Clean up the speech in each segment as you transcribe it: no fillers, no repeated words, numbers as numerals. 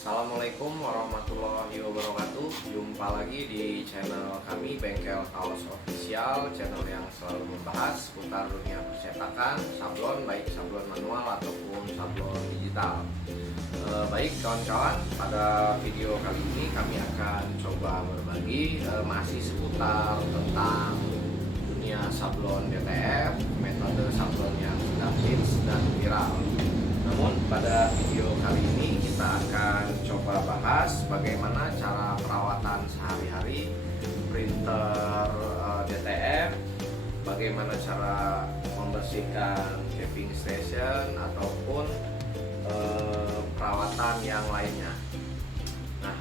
Assalamualaikum warahmatullahi wabarakatuh. Jumpa lagi di channel kami Bengkel Kaos Official, channel yang selalu membahas seputar dunia percetakan, sablon, baik sablon manual ataupun sablon digital. Baik kawan-kawan, pada video kali ini kami akan coba berbagi masih seputar tentang dunia sablon DTF, metode sablon yang sedang hits dan viral. Namun pada video kali ini kita akan coba bahas bagaimana cara perawatan sehari-hari printer DTF, bagaimana cara membersihkan capping station ataupun perawatan yang lainnya. Nah,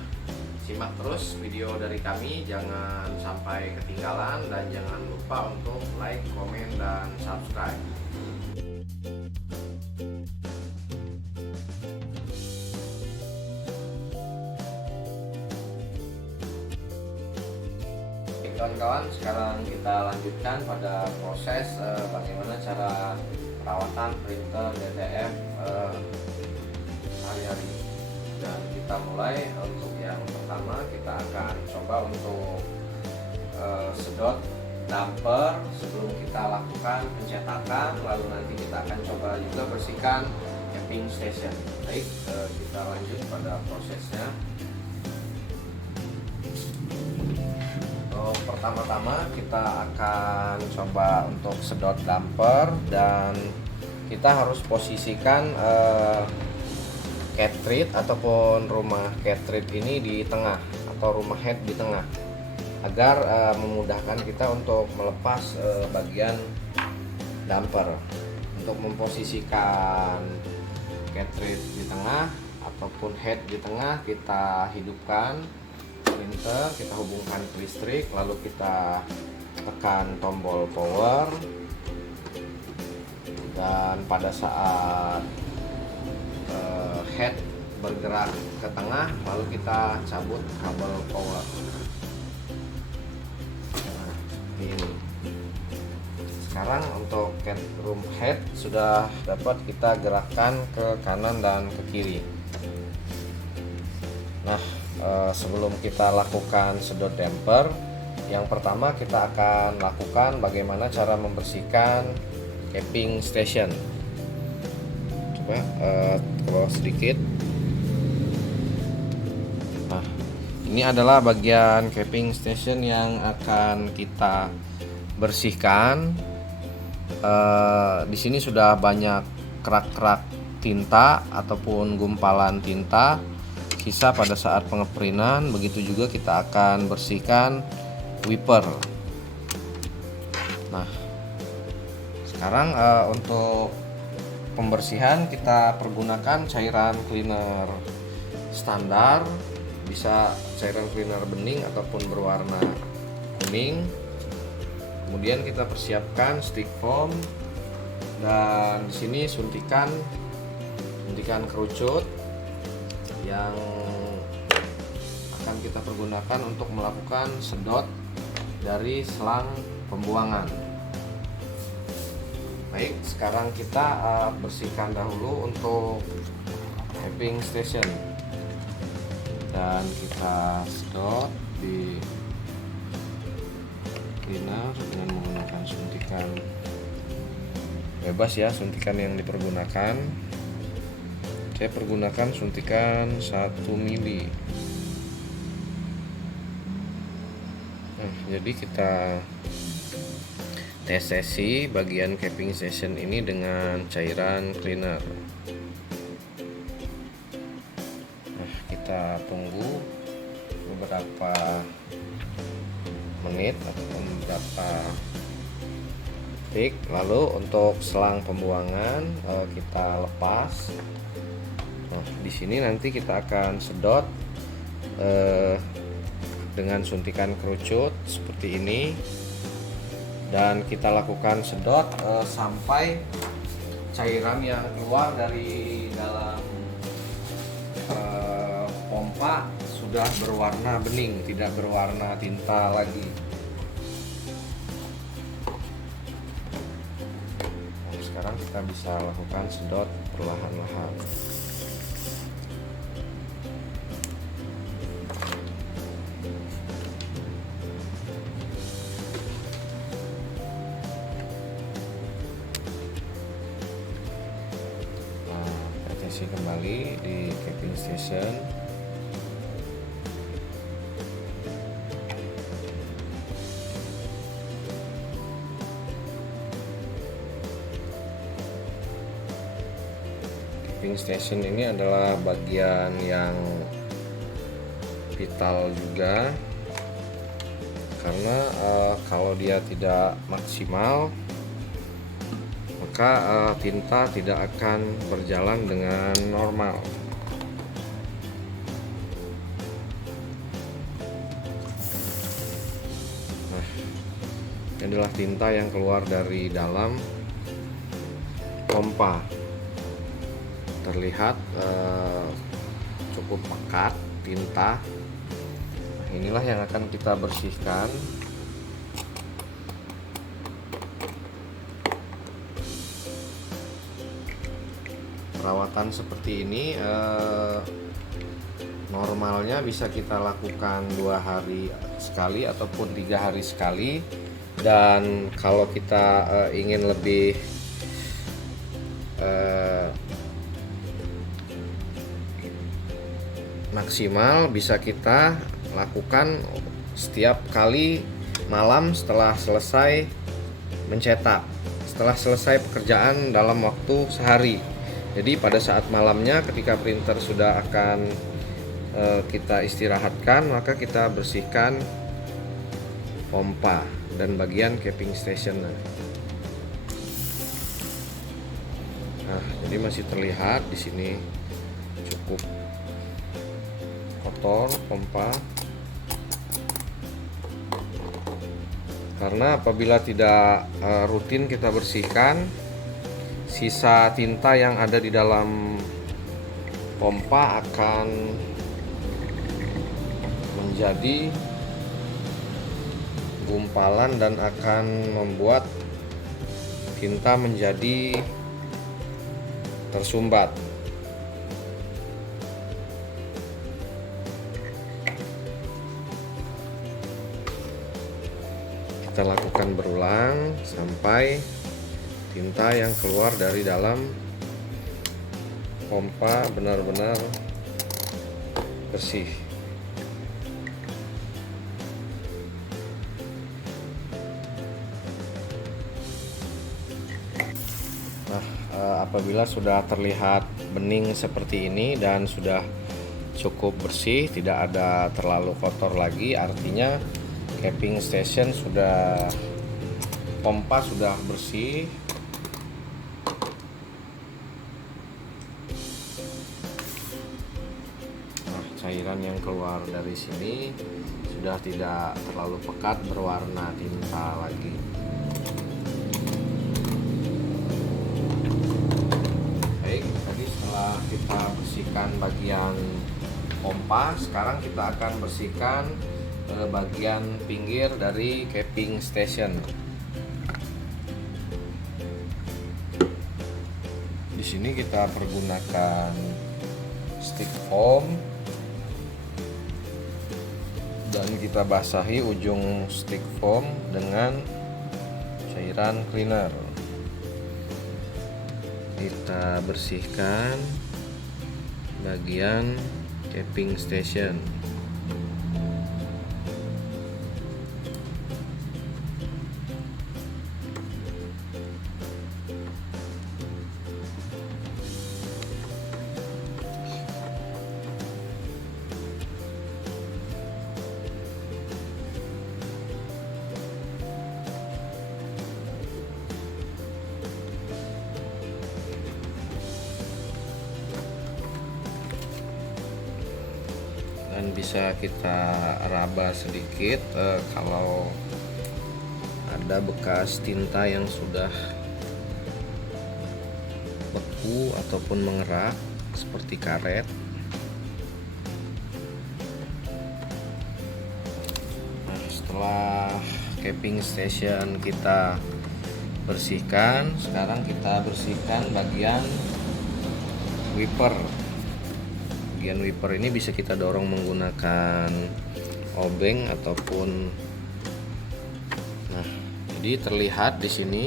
simak terus video dari kami, jangan sampai ketinggalan dan jangan lupa untuk like, komen, dan subscribe. Kawan-kawan, sekarang kita lanjutkan pada proses bagaimana cara perawatan printer DTF hari-hari. Dan kita mulai. Untuk yang pertama kita akan coba untuk sedot damper sebelum kita lakukan pencetakan, lalu nanti kita akan coba juga bersihkan capping station. Baik, kita lanjut pada prosesnya. Pertama-tama kita akan coba untuk sedot damper, dan kita harus posisikan cartridge ataupun rumah cartridge ini di tengah atau rumah head di tengah, agar memudahkan kita untuk melepas bagian damper. Untuk memposisikan cartridge di tengah ataupun head di tengah, kita hidupkan printer, kita hubungkan ke listrik, lalu kita tekan tombol power, dan pada saat head bergerak ke tengah, lalu kita cabut kabel power. Nah, ini. Sekarang untuk room head sudah dapat kita gerakkan ke kanan dan ke kiri. Nah, sebelum kita lakukan sedot damper, yang pertama kita akan lakukan bagaimana cara membersihkan capping station. Coba ke bawah sedikit. Nah, ini adalah bagian capping station yang akan kita bersihkan. Di sini sudah banyak kerak-kerak tinta ataupun gumpalan tinta sisa pada saat pengeprinan. Begitu juga kita akan bersihkan wiper. Nah, sekarang untuk pembersihan kita pergunakan cairan cleaner standar, bisa cairan cleaner bening ataupun berwarna kuning. Kemudian kita persiapkan stick foam, dan di sini suntikan kerucut yang akan kita pergunakan untuk melakukan sedot dari selang pembuangan. Baik, sekarang kita bersihkan dahulu untuk capping station, dan kita sedot di cleaner dengan menggunakan suntikan bebas ya, suntikan yang dipergunakan. Saya pergunakan suntikan 1 mili. Nah, jadi kita tes sesi bagian capping station ini dengan cairan cleaner. Nah, kita tunggu beberapa menit atau beberapa detik. Lalu untuk selang pembuangan kita lepas. Nah, di sini nanti kita akan sedot dengan suntikan kerucut seperti ini, dan kita lakukan sedot sampai cairan yang keluar dari dalam pompa sudah berwarna bening, tidak berwarna tinta lagi. Nah, sekarang kita bisa lakukan sedot perlahan-lahan. kali di capping station. Capping station ini adalah bagian yang vital juga, karena kalau dia tidak maksimal maka tinta tidak akan berjalan dengan normal. Nah, ini adalah tinta yang keluar dari dalam pompa. Terlihat cukup pekat tinta. Nah, inilah yang akan kita bersihkan. Perawatan seperti ini normalnya bisa kita lakukan 2 hari sekali ataupun 3 hari sekali, dan kalau kita ingin lebih maksimal bisa kita lakukan setiap kali malam setelah selesai mencetak, setelah selesai pekerjaan dalam waktu sehari. Jadi pada saat malamnya ketika printer sudah akan kita istirahatkan, maka kita bersihkan pompa dan bagian capping station. Nah, jadi masih terlihat di sini cukup kotor pompa. Karena apabila tidak rutin kita bersihkan, sisa tinta yang ada di dalam pompa akan menjadi gumpalan dan akan membuat tinta menjadi tersumbat. Kita lakukan berulang sampai tinta yang keluar dari dalam pompa benar-benar bersih. Nah, apabila sudah terlihat bening seperti ini dan sudah cukup bersih, tidak ada terlalu kotor lagi, artinya capping station sudah, pompa sudah bersih. Nah, cairan yang keluar dari sini sudah tidak terlalu pekat berwarna tinta lagi. Baik, tadi setelah kita bersihkan bagian pompa, sekarang kita akan bersihkan bagian pinggir dari capping station. Di sini kita pergunakan stick foam dan kita basahi ujung stick foam dengan cairan cleaner. Kita bersihkan bagian capping station. Dan bisa kita raba sedikit kalau ada bekas tinta yang sudah beku ataupun mengerak seperti karet. Nah, setelah capping station kita bersihkan, sekarang kita bersihkan bagian wiper. Bagian wiper ini bisa kita dorong menggunakan obeng ataupun, nah, jadi terlihat di sini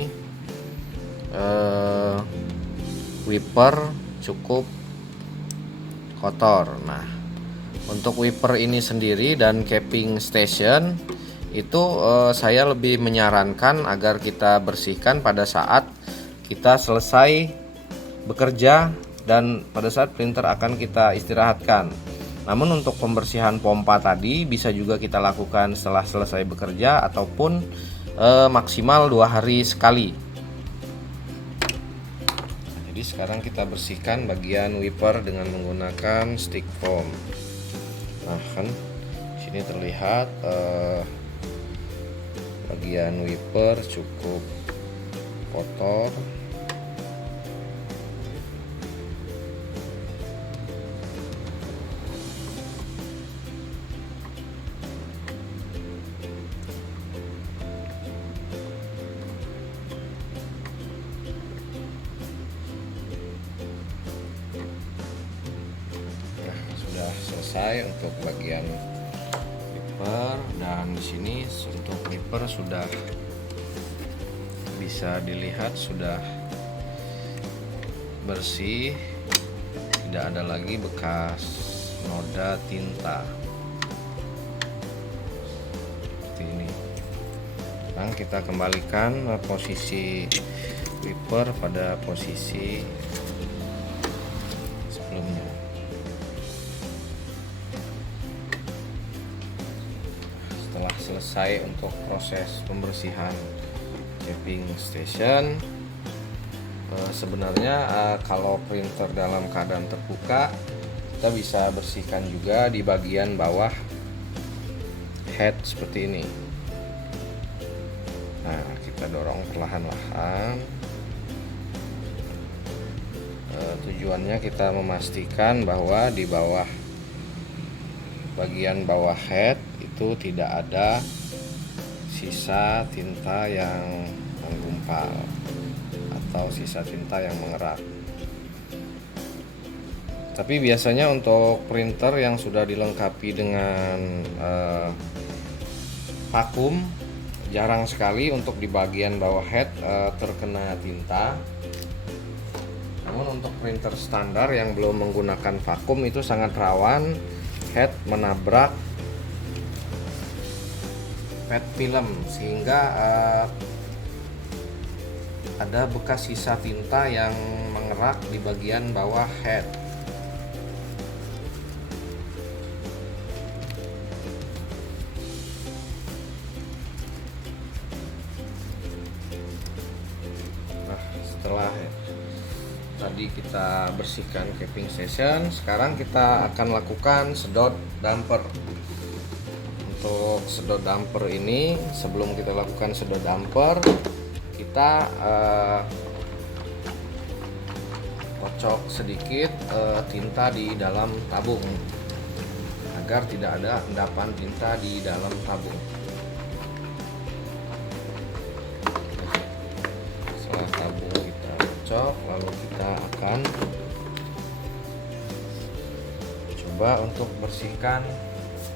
wiper cukup kotor. Nah, untuk wiper ini sendiri dan capping station itu saya lebih menyarankan agar kita bersihkan pada saat kita selesai bekerja dan pada saat printer akan kita istirahatkan. Namun untuk pembersihan pompa tadi bisa juga kita lakukan setelah selesai bekerja ataupun maksimal 2 hari sekali. Jadi sekarang kita bersihkan bagian wiper dengan menggunakan stick foam. Nah, kan sini terlihat bagian wiper cukup kotor. Nah, sudah selesai untuk bagian wiper, dan di sini untuk wiper sudah bisa dilihat sudah bersih, tidak ada lagi bekas noda tinta seperti ini. Sekarang kita kembalikan posisi wiper pada posisi sebelumnya. Setelah selesai untuk proses pembersihan capping station, sebenarnya kalau printer dalam keadaan terbuka, kita bisa bersihkan juga di bagian bawah head seperti ini. Nah, kita dorong perlahan-lahan. Tujuannya kita memastikan bahwa di bawah bagian bawah head itu tidak ada sisa tinta yang menggumpal atau sisa tinta yang mengerak. Tapi biasanya untuk printer yang sudah dilengkapi dengan vakum, jarang sekali untuk di bagian bawah head terkena tinta. Namun untuk printer standar yang belum menggunakan vakum itu sangat rawan head menabrak pet film, sehingga ada bekas sisa tinta yang mengerak di bagian bawah head. Nah, setelah tadi kita bersihkan capping station, sekarang kita akan lakukan sedot damper. Untuk sedot damper ini, sebelum kita lakukan sedot damper, kita kocok sedikit tinta di dalam tabung agar tidak ada endapan tinta di dalam tabung. Setelah tabung kita kocok, lalu kita akan coba untuk bersihkan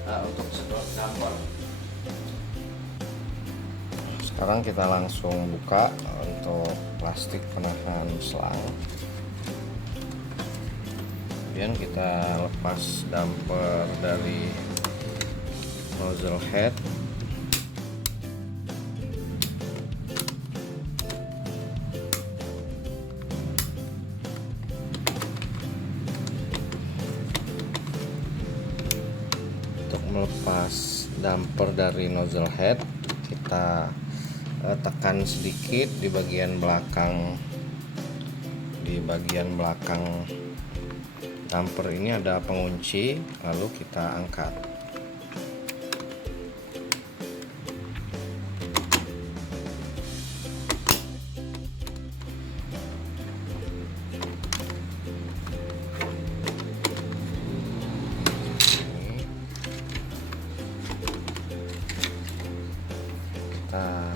untuk sedot damper. Sekarang kita langsung buka untuk plastik penahan selang. Kemudian kita lepas damper dari nozzle head. Melepas damper dari nozzle head, kita tekan sedikit di bagian belakang. Di bagian belakang damper ini ada pengunci, lalu kita angkat.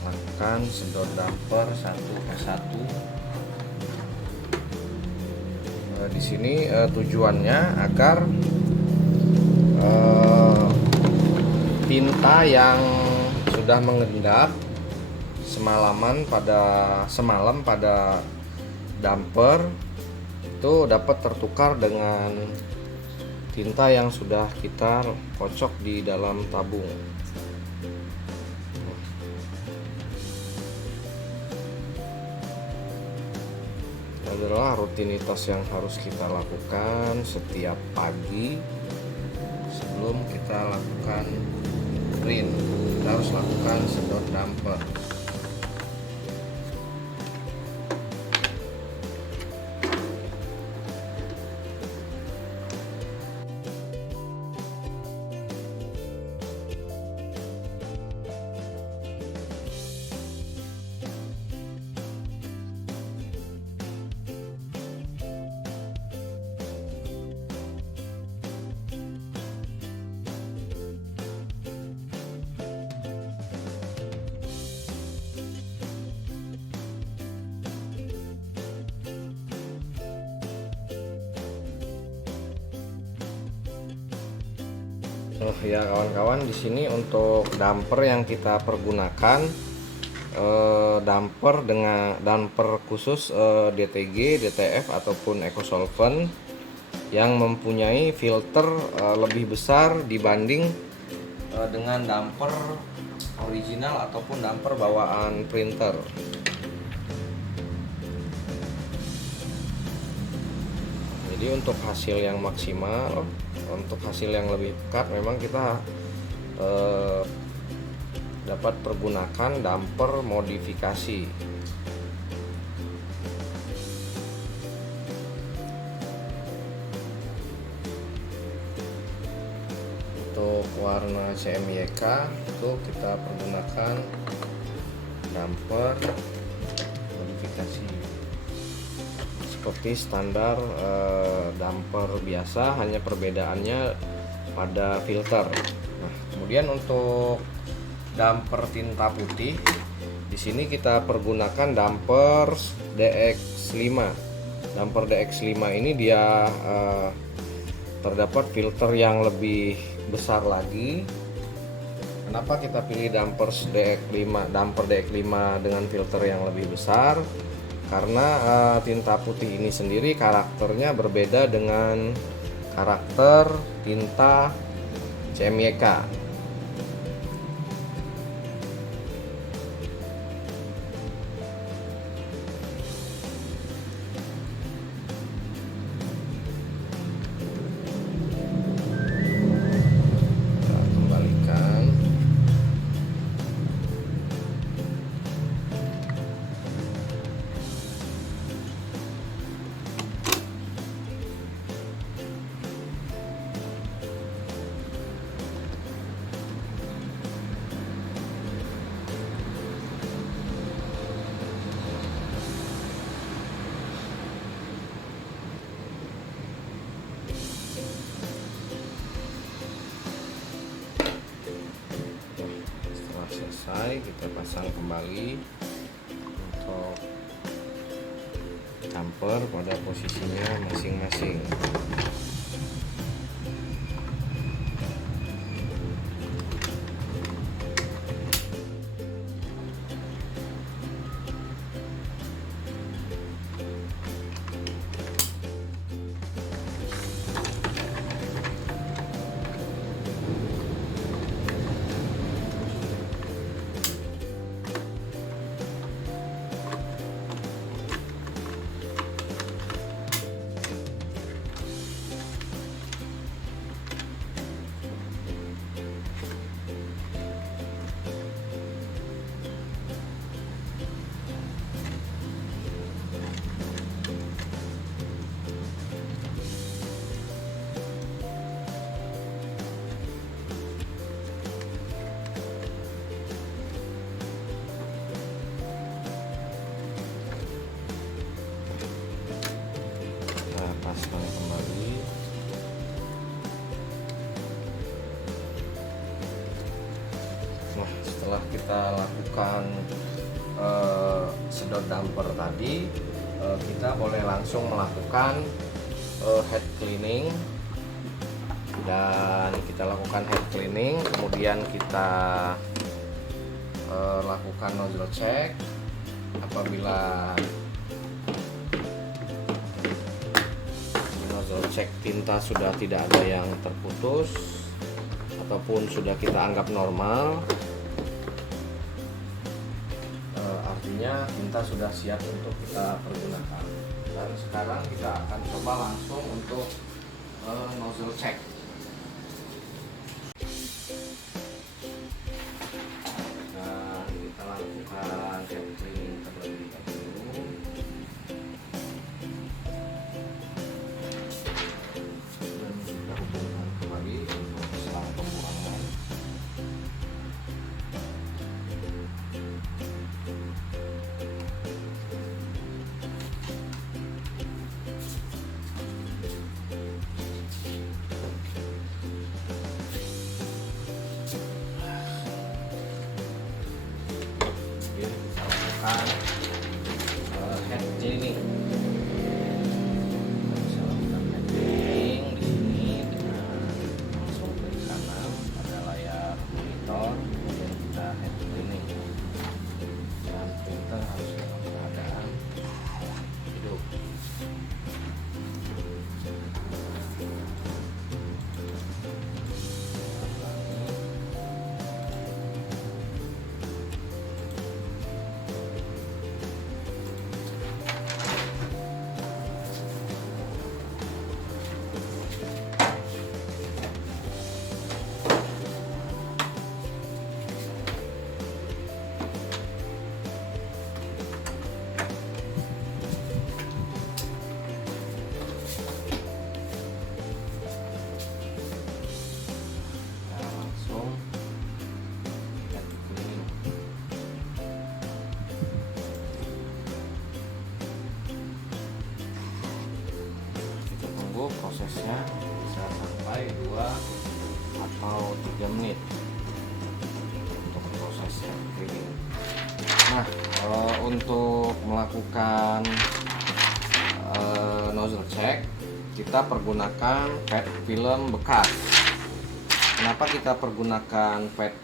Lakukan sedot damper satu persatu. Di sini tujuannya agar tinta yang sudah mengendap semalam pada damper itu dapat tertukar dengan tinta yang sudah kita kocok di dalam tabung. Adalah rutinitas yang harus kita lakukan setiap pagi sebelum kita lakukan print. Kita harus lakukan sedot damper. Ya kawan-kawan, di sini untuk damper yang kita pergunakan damper khusus DTG, DTF ataupun EcoSolvent yang mempunyai filter lebih besar dibanding dengan damper original ataupun damper bawaan printer. Jadi untuk hasil yang maksimal, untuk hasil yang lebih pekat, memang kita dapat pergunakan damper modifikasi. Untuk warna CMYK itu kita pergunakan damper modifikasi seperti standar damper biasa, hanya perbedaannya pada filter. Nah, kemudian untuk damper tinta putih, di sini kita pergunakan damper DX5. Damper DX5 ini dia terdapat filter yang lebih besar lagi. Kenapa kita pilih damper DX5 dengan filter yang lebih besar? Karena tinta putih ini sendiri karakternya berbeda dengan karakter tinta CMYK. Selesai, kita pasang kembali untuk damper pada posisinya masing-masing. Pasang kembali. Nah, setelah kita lakukan sedot damper tadi, kita boleh langsung melakukan head cleaning. Dan kita lakukan head cleaning, kemudian kita lakukan nozzle check. Apabila nozzle cek tinta sudah tidak ada yang terputus ataupun sudah kita anggap normal, artinya tinta sudah siap untuk kita pergunakan. Dan sekarang kita akan coba langsung untuk nozzle check. Dan kita lakukan head cleaning terlebih dahulu. Dan kita hubungkan kembali untuk selang pembuangan. Head cleaning. Bisa lakukan head cleaning di sini dengan langsung klik kanan pada layar monitor, kemudian kita head cleaning. Dan printer harus dalam keadaan hidup. Prosesnya bisa sampai 2 atau 3 menit untuk proses head cleaning. Nah, untuk melakukan nozzle check kita pergunakan PET film bekas. Kenapa kita pergunakan PET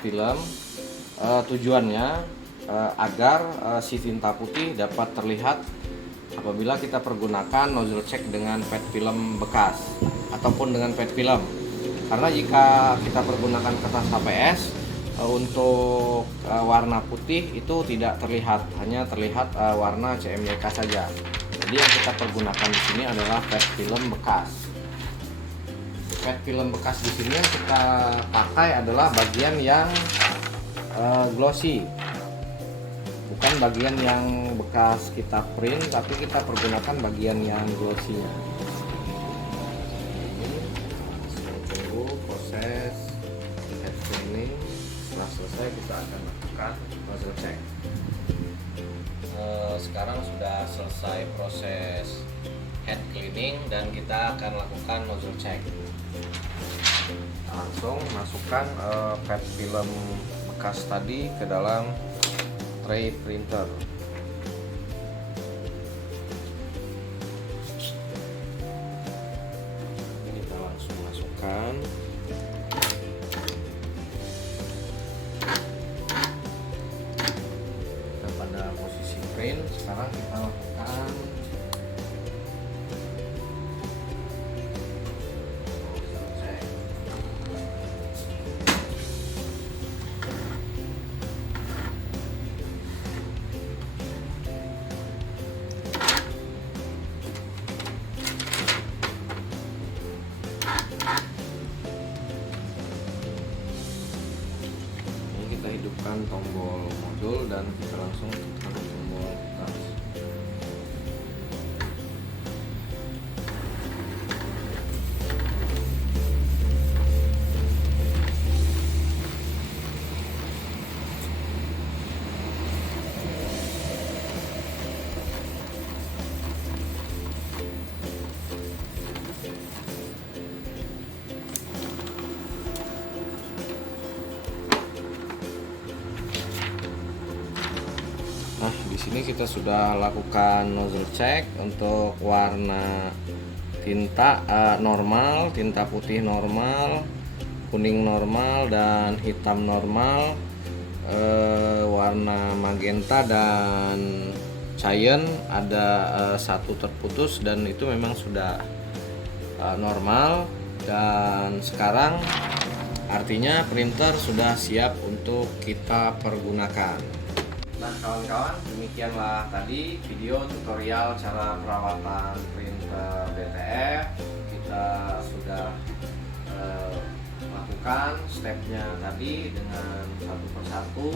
film? Tujuannya agar si tinta putih dapat terlihat apabila kita pergunakan nozzle check dengan PET film bekas ataupun dengan PET film. Karena jika kita pergunakan kertas HPS untuk warna putih itu tidak terlihat, hanya terlihat warna CMYK saja. Jadi yang kita pergunakan di sini adalah PET film bekas. PET film bekas di sini yang kita pakai adalah bagian yang glossy. Bukan bagian yang bekas kita print, tapi kita pergunakan bagian yang glossy-nya. Ini tunggu proses head cleaning. Setelah selesai kita akan lakukan nozzle check. Sekarang sudah selesai proses head cleaning dan kita akan lakukan nozzle check. Langsung masukkan PET film bekas tadi ke dalam tray printer. Ini kita langsung masukkan. Kita pada posisi print. Sekarang kita lakukan hidupkan tombol modul dan kita langsung tekan tombol tas. Nah, di sini kita sudah lakukan nozzle check untuk warna tinta normal, tinta putih normal, kuning normal, dan hitam normal, warna magenta dan Giant ada satu terputus dan itu memang sudah normal, dan sekarang artinya printer sudah siap untuk kita pergunakan. Nah kawan-kawan, demikianlah tadi video tutorial cara perawatan printer DTF. Kita sudah lakukan stepnya tadi dengan satu persatu,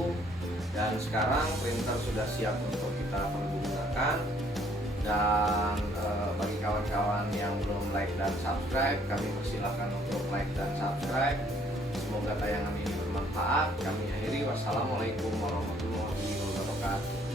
dan sekarang printer sudah siap untuk kita pergunakan. Dan bagi kawan-kawan yang belum like dan subscribe, kami persilahkan untuk like dan subscribe. Semoga tayangan ini bermanfaat. Kami akhiri, wassalamualaikum warahmatullahi wabarakatuh.